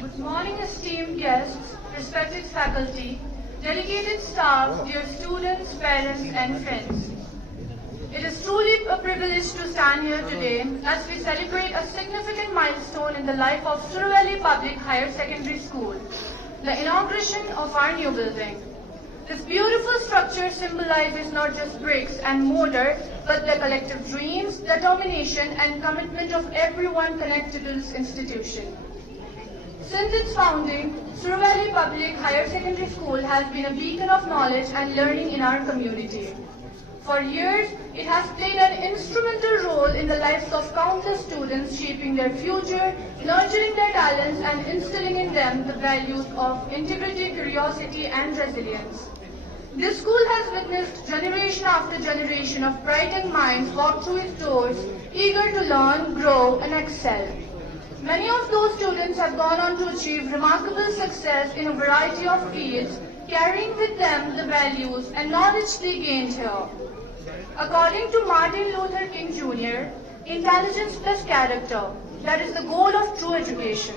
Good morning, esteemed guests, respected faculty, delegated staff, dear students, parents, and friends. It is truly a privilege to stand here today as we celebrate a significant milestone in the life of Suraveli Public Higher Secondary School, the inauguration of our new building. This beautiful structure symbolizes not just bricks and mortar, but the collective dreams, determination, and commitment of everyone connected to this institution. Since its founding, Suraveli Public Higher Secondary School has been a beacon of knowledge and learning in our community. For years, it has played an instrumental role in the lives of countless students, shaping their future, nurturing their talents, and instilling in them the values of integrity, curiosity, and resilience. This school has witnessed generation after generation of brightened minds walk through its doors, eager to learn, grow, and excel. Many of those students have gone on to achieve remarkable success in a variety of fields, carrying with them the values and knowledge they gained here. According to Martin Luther King Jr., intelligence plus character, that is the goal of true education.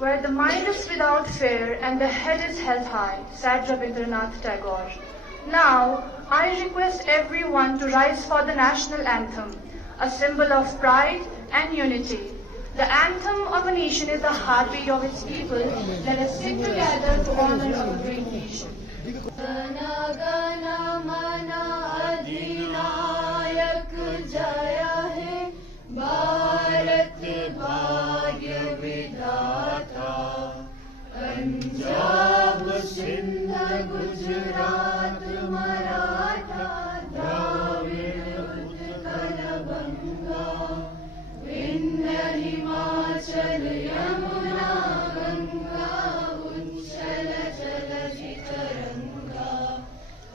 Where the mind is without fear and the head is held high, said Rabindranath Tagore. Now, I request everyone to rise for the national anthem, a symbol of pride and unity. The anthem of a nation is the heartbeat of its people. Let us sing together to honor our great nation. Gana gana mana adhinayak jaya hai, Bharat bhagya vidhata. Punjab Sindh Gujarat Maratha, Dravid Utkal Banga, Vindhya Himachal Yamuna Ganga, Uchchal Jaladi Taranga.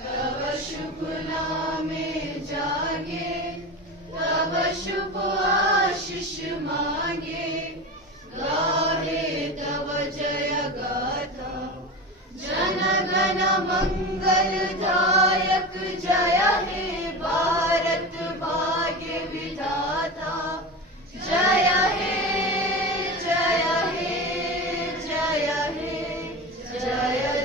Tab shubh naame jaage, tab shubh आशीष मांगे, गाहे तव जय गाथा. जन गण मंगल दायक जय हे, भारत भाग्य विधाता. जय हे जय हे जय हे जय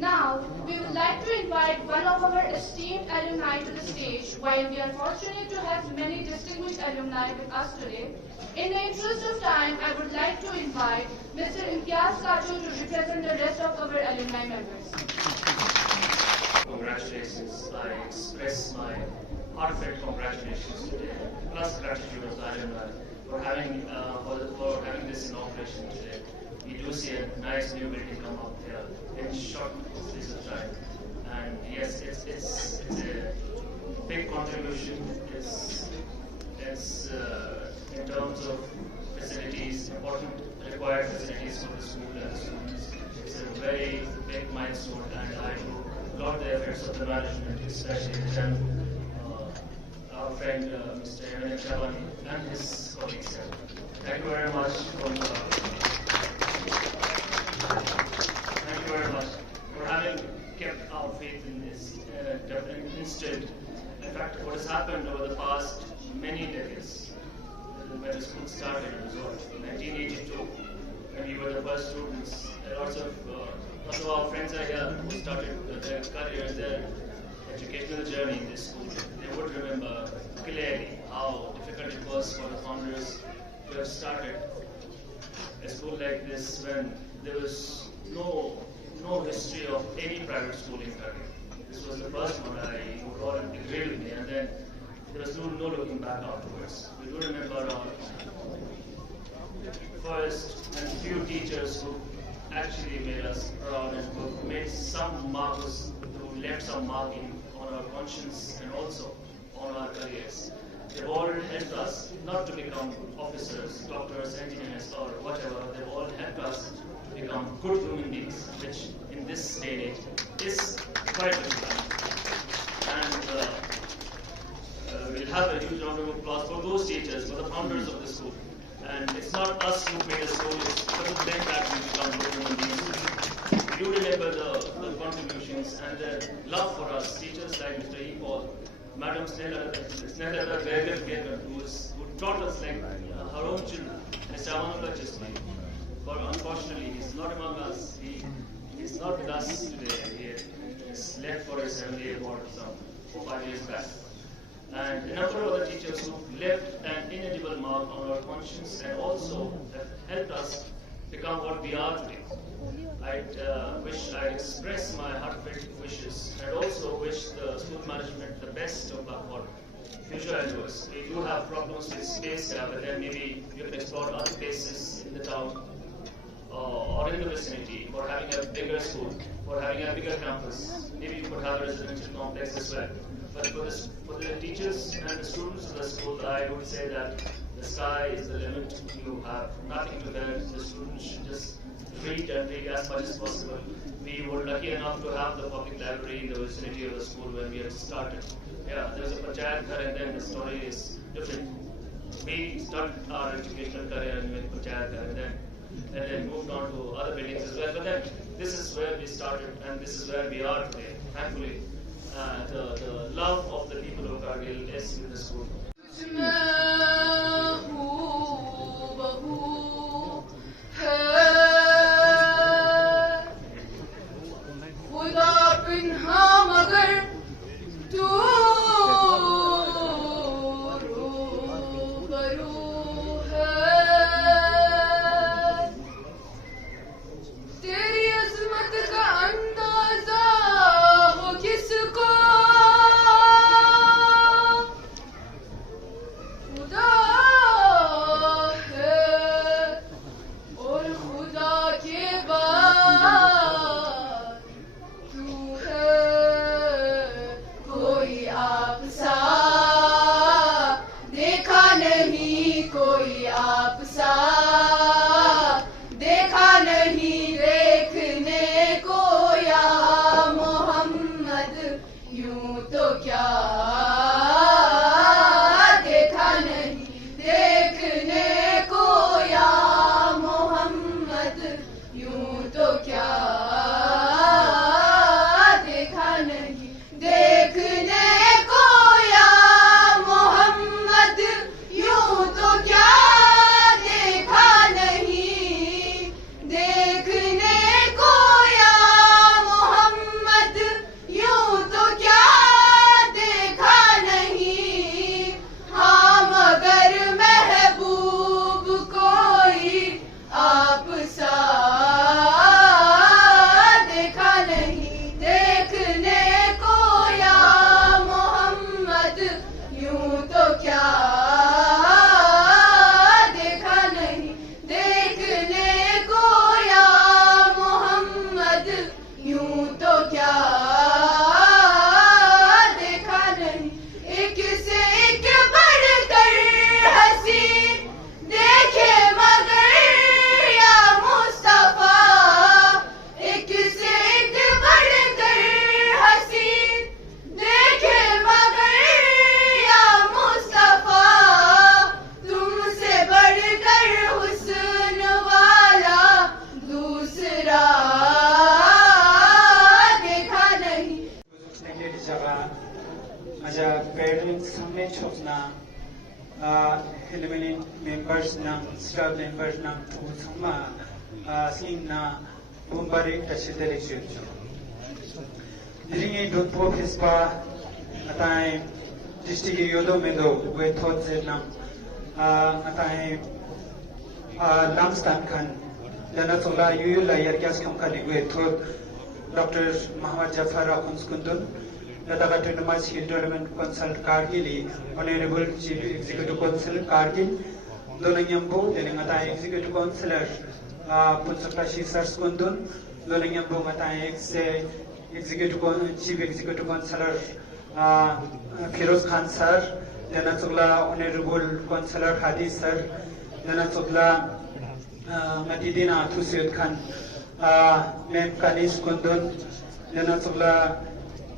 Now, we would like to invite one of our esteemed alumni to the stage. While we are fortunate to have many distinguished alumni with us today, in the interest of time, I would like to invite Mr. Imtiaz Kacho to represent the rest of our alumni members. Congratulations. I express my heartfelt congratulations today, plus gratitude of the alumni for having this inauguration today. We do see a nice new building come up here in short space of time, and yes, it's a big contribution. It's in terms of facilities, important required facilities for the school and the students. It's a very big milestone, and I do laud the efforts of the management, especially the general, our friend Mr. Emin Chavani and his colleagues here. Thank you very much Thank you very much for having kept our faith in this instead. In fact, what has happened over the past many decades, when the school started, it was 1982, when we were the first students. Lots of our friends are here who started their career, their educational journey in this school. They would remember clearly how difficult it was for the founders to have started a school like this when there was no history of any private school in Kerala. This was the first one. I would all agree with me, and then there was no looking back afterwards. We do remember our first and few teachers who actually made us proud and who made some marks, who left some marking on our conscience and also on our careers. they've all helped us not to become officers, doctors, engineers, or whatever. They've all helped us become good human beings, which in this day and age is quite difficult. And we'll have a huge round of applause for those teachers, for the founders of the school. And it's not us who made the school, it's because of them that we become good human beings. You remember the contributions and the love for us, teachers like Mr. E. Paul, Madam Snella Greger, who taught us like her own children, Mr. Amanullah Chismi. But unfortunately, he's not among us. He's not with us today. He has left for his heavenly abode some 4 or 5 years back. And a number of other teachers who left an indelible mark on our conscience and also have helped us become what we are today. I express my heartfelt wishes and also wish the school management the best of luck for future endeavors. If you have problems with space here, but then maybe you can explore other places in the town or in the vicinity for having a bigger school, for having a bigger campus. Maybe you could have a residential complex as well. But for the teachers and the students of the school, I would say that the sky is the limit. You have nothing to bear. The students should just read and read as much as possible. We were lucky enough to have the public library in the vicinity of the school when we had started. Yeah, there was a Panchayat Ghar, and then the story is different. We started our educational career in Panchayat Ghar and then moved on to other buildings as well. But then this is where we started and this is where we are today, thankfully. The love of the people of Kargil is in the school. members ng staff members ng Tusama sim na bumbari tasidere juju. Diringi don't focus pa atay district yodo mendo we thought se nang atay langstan kan dana tola yu la yarkyas kam kali we thought Dr. Muhammad Jafar Kunskundun Ladakha Autonomous Hill Development Council Kargil, Honorable Chief Executive Council Kargil, Donanyambo, Denangata Executive Councillor Punsaklashi Sarskundun, Donanyambo Mata Executive Chief Executive Councillor Firoz Khan Sir, Jana Sugla Honorable Councillor Hadi Sir, Jana Sugla Matidina Thusyud Khan, Mem Kanis Kundun, Jana Sugla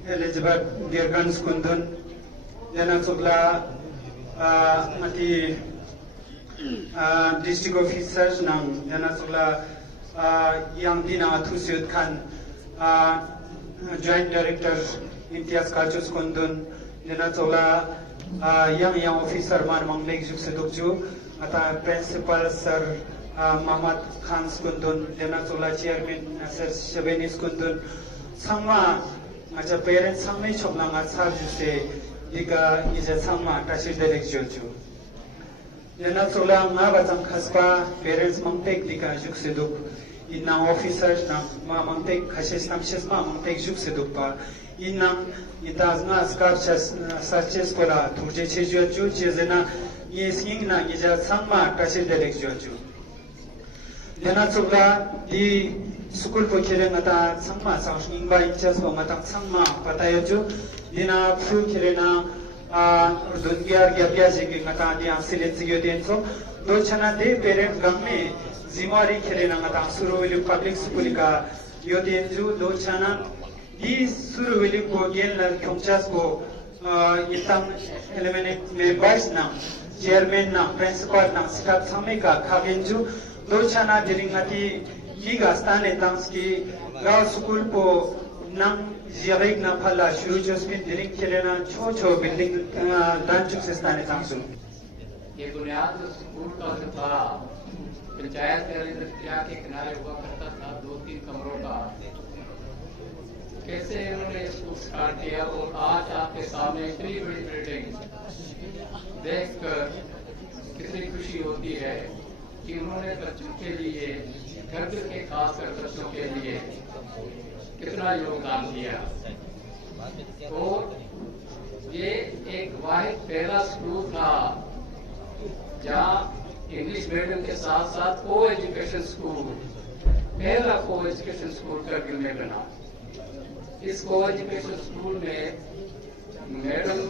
Elizabeth Girgans Kundun, Jana Sugla Mati District Officers Nang, Jana Sugla Yang Dina Thusyud Khan, Joint Director Imtiaz Kachus Kundun, Jana Sugla Yang Officer Man Manglek Juk Sedukju, Ata Principal Sir Muhammad Khan Skundun, Jana Sugla Chairman Sir Shabeni Skundun, Sangma Aja parents Sangmei Choplang Atsar Juse, Liga Ija Sangma Tashi Derek Joju. Jana Sugla Batang Khaspa, parents Mangtek Dika Juk Seduk, Inang officers Nang Mangtek Khashes Tamshes Mangtek Juk Sedukpa, Inang Itazna Skar Sarches Kola, Turje Chejoju, Chezena, Yesingna Ija Sangma Tashi Derek Joju. Jana Sugla di Sukul Pokere Mata Sangma Sang Ingba Inchas Mata Sangma Patayoju, Dina Fu Kirena Urdungiar Gyabia Jigi Mata Dia Silet Sigyodenso, Dochana de Parent Gamme, Zimari Kirena Mata Suru Public Skulika, Yodenju, Dochana, di Suru Willipo Genla Kongchasko, Yitam Eliminate Members Nam, Chairman Nam, Principal Nam, Sikat Samika, Kagenju, Dochana Diringati Giga Stane Tamski, Gao School Po Nam Jirek Na Pala, Shuru Jospin Diring Kirena, Chocho Building Danchuk Stane Tamsu. ये बुनियाद school का जो था पंचायत दरिया के किनारे हुआ करता था 2-3 कमरों का, कैसे उन्होंने इसको स्टार्ट किया और आज आपके सामने इतनी बड़ी बिल्डिंग देखकर कितनी खुशी होती है कि उन्होंने बच्चों के लिए, घर के खासकर बच्चों के लिए कितना योगदान दिया। और ये एक वाहिद पहला स्कूल था जहाँ इंग्लिश मीडियम के साथ साथ को एजुकेशन स्कूल, पहला को एजुकेशन स्कूल करगिल में बना। इस को एजुकेशन स्कूल में मैडम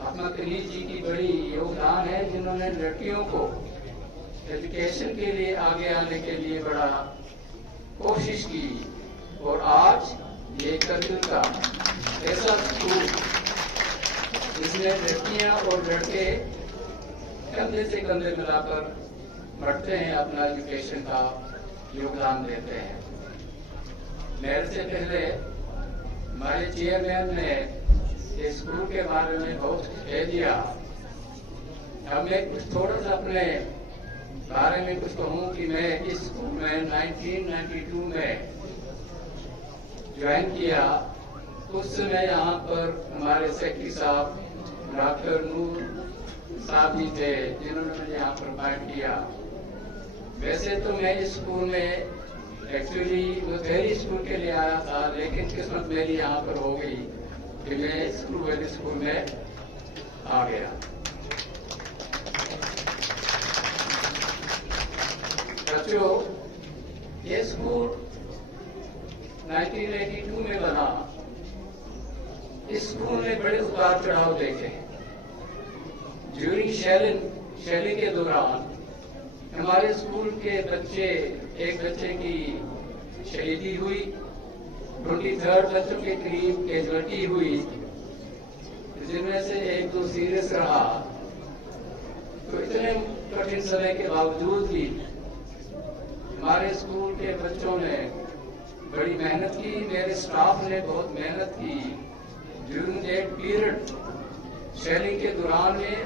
अहमद अली जी की बड़ी योगदान है, जिन्होंने लड़कियों को एजुकेशन के लिए आगे आने के लिए बड़ा कोशिश की। और आज ये करगिल का ऐसा स्कूल जिसमें लड़कियां और लड़के कंधे से कंधे मिलाकर बढ़ते हैं, अपना एजुकेशन का योगदान देते हैं। मेरे से पहले हमारे चेयरमैन ने इस स्कूल के बारे में बहुत कह दिया। अब मैं कुछ थोड़ा सा अपने बारे में कुछ कहूँ कि मैं इस स्कूल में 1992 में ज्वाइन किया। उस समय यहाँ पर हमारे सेक्रेटरी साहब डॉक्टर नूर साहब जी थे, जिन्होंने मुझे यहाँ पर अपॉइंट किया। वैसे तो मैं इस स्कूल में एक्चुअली वैली स्कूल के लिए आया था, लेकिन किस्मत मेरी यहाँ पर हो गई कि मैं वैली स्कूल में आ गया। बच्चों, ये स्कूल 1982 में बना। इस स्कूल ने बड़े उतार चढ़ाव देखे। ड्यूरिंग शैलिंग के दौरान हमारे स्कूल के बच्चे, एक बच्चे की शहीदी हुई, 23 बच्चों के करीब कैजुअल्टी हुई, जिनमें से 1-2 सीरियस रहा। तो इतने कठिन समय के बावजूद भी हमारे स्कूल के बच्चों ने बड़ी मेहनत की, मेरे स्टाफ ने बहुत मेहनत की। ड्यूरिंग दैट पीरियड शैलिंग के दौरान में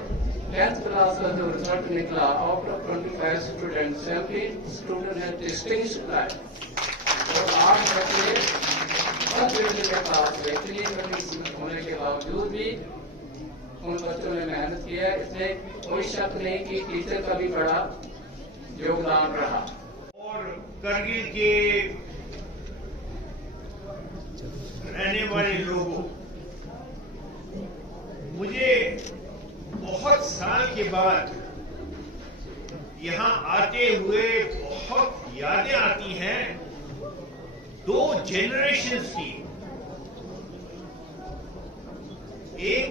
10th क्लास का जो रिजल्ट निकला, आउट ऑफ 25 स्टूडेंट 17 स्टूडेंट है डिस्टिंग्विश्ड क्लास। और 8 बच्चे सब बिल्डिंग के पास इतनी कठिन होने के बावजूद भी उन बच्चों ने मेहनत किया। इसमें कोई शक नहीं कि टीचर का भी बड़ा योगदान रहा। और करगिल के रहने वाले लोगों, मुझे बहुत साल के बाद यहाँ आते हुए बहुत यादें आती हैं 2 जनरेशंस की। एक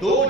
2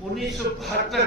1972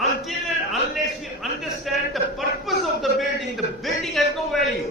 Until and unless we understand the purpose of the building has no value.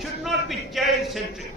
should not be child centric.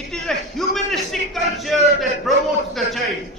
It is a humanistic culture that promotes the child.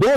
2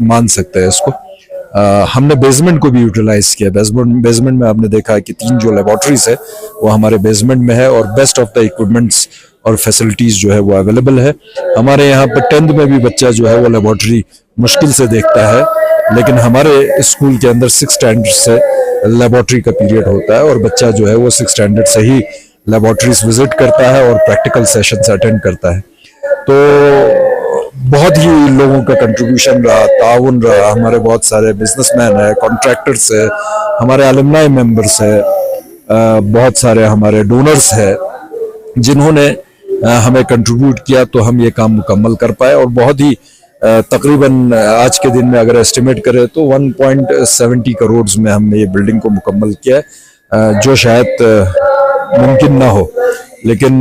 मान सकते हैं इसको। हमने बेसमेंट को भी यूटिलाइज किया। बेसमेंट में आपने देखा कि 3 जो लेबॉर्ट्रीज है वो हमारे बेसमेंट में है और बेस्ट ऑफ द इक्विपमेंट्स और फैसिलिटीज जो है वो अवेलेबल है। हमारे यहाँ पर 10th में भी बच्चा जो है वो लेबॉर्ट्री मुश्किल से देखता है, लेकिन हमारे स्कूल के अंदर 6 स्टैंडर्ड से लेबॉर्ट्री का पीरियड होता है और बच्चा जो है वो 6 स्टैंडर्ड से ही लेबॉर्ट्रीज विजिट करता है और प्रैक्टिकल सेशंस अटेंड करता है। तो बहुत ही लोगों का कंट्रीब्यूशन रहा, ताउन रहा। हमारे बहुत सारे बिजनेसमैन है, कॉन्ट्रैक्टर्स है, हमारे अलुमनाई मेंबर्स है, बहुत सारे हमारे डोनर्स है जिन्होंने हमें कंट्रीब्यूट किया तो हम ये काम मुकम्मल कर पाए। और बहुत ही तकरीबन आज के दिन में अगर एस्टिमेट करें तो 1.70 करोड़ में हमने ये बिल्डिंग को मुकम्मल किया, जो शायद मुमकिन ना हो। लेकिन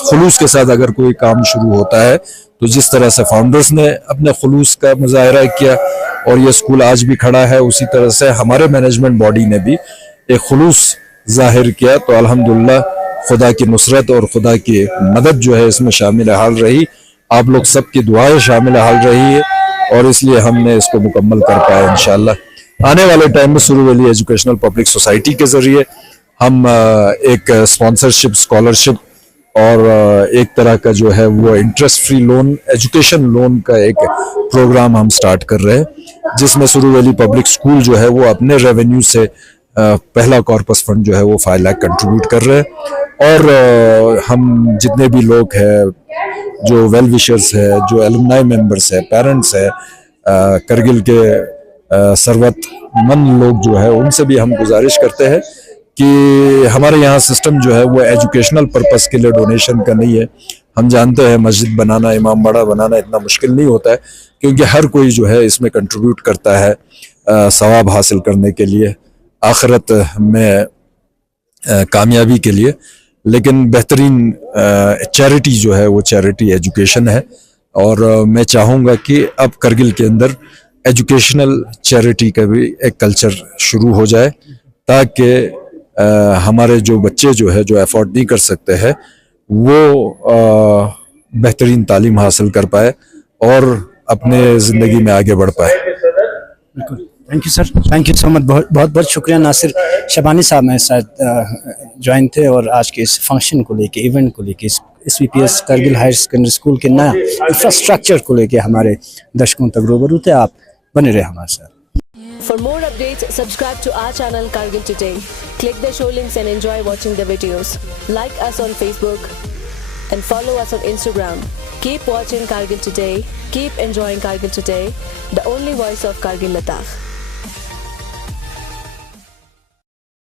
खुलूस के साथ अगर कोई काम शुरू होता है तो जिस तरह से फाउंडर्स ने अपने खुलूस का मुजाहरा किया और ये स्कूल आज भी खड़ा है, उसी तरह से हमारे मैनेजमेंट बॉडी ने भी एक खुलूस जाहिर किया। तो अल्हम्दुलिल्लाह खुदा की नुसरत और खुदा की मदद जो है इसमें शामिल हाल रही, आप लोग सबकी दुआएं शामिल हाल रही है और इसलिए हमने इसको मुकम्मल कर पाए। इंशाल्लाह आने वाले टाइम में सुरू वैली एजुकेशनल पब्लिक सोसाइटी के जरिए हम एक स्पॉन्सरशिप, स्कॉलरशिप और एक तरह का जो है वो interest free loan, education loan का एक प्रोग्राम हम स्टार्ट कर रहे हैं, जिसमें सुरू वैली पब्लिक स्कूल जो है वो अपने रेवेन्यू से पहला कॉर्पस फंड जो है वो 5 लाख कंट्रीब्यूट कर रहे हैं। और हम जितने भी लोग हैं, जो वेल विशर्स है, जो एलुमनाई मेंबर्स है, पेरेंट्स है, करगिल के सरवतमंद लोग जो है, उनसे भी हम गुजारिश करते हैं कि हमारे यहाँ सिस्टम जो है वो एजुकेशनल पर्पस के लिए डोनेशन का नहीं है। हम जानते हैं मस्जिद बनाना, इमाम बाड़ा बनाना इतना मुश्किल नहीं होता है, क्योंकि हर कोई जो है इसमें कंट्रीब्यूट करता है सवाब हासिल करने के लिए, आखिरत में कामयाबी के लिए। लेकिन बेहतरीन चैरिटी जो है वो चैरिटी एजुकेशन है और मैं चाहूँगा कि अब करगिल के अंदर एजुकेशनल चैरिटी का भी एक कल्चर शुरू हो जाए, ताकि हमारे जो बच्चे जो है, जो अफोर्ड नहीं कर सकते हैं, वो बेहतरीन तालीम हासिल कर पाए और अपने ज़िंदगी में आगे बढ़ पाए। बिल्कुल, thank you sir, thank you so much. बहुत बहुत शुक्रिया। नासिर शबानी साहब मेरे साथ ज्वाइन थे और आज के इस फंक्शन को लेके, इवेंट को लेके, SVPS Kargil higher secondary school के नया इंफ्रास्ट्रक्चर को लेके हमारे दर्शकों तक रूबरू थे। आप बने रहे हमारे साथ। For more updates, subscribe to our channel Kargil Today. Click the show links and enjoy watching the videos. Like us on Facebook and follow us on Instagram. Keep watching Kargil Today. Keep enjoying Kargil Today, the only voice of Kargil Ladakh.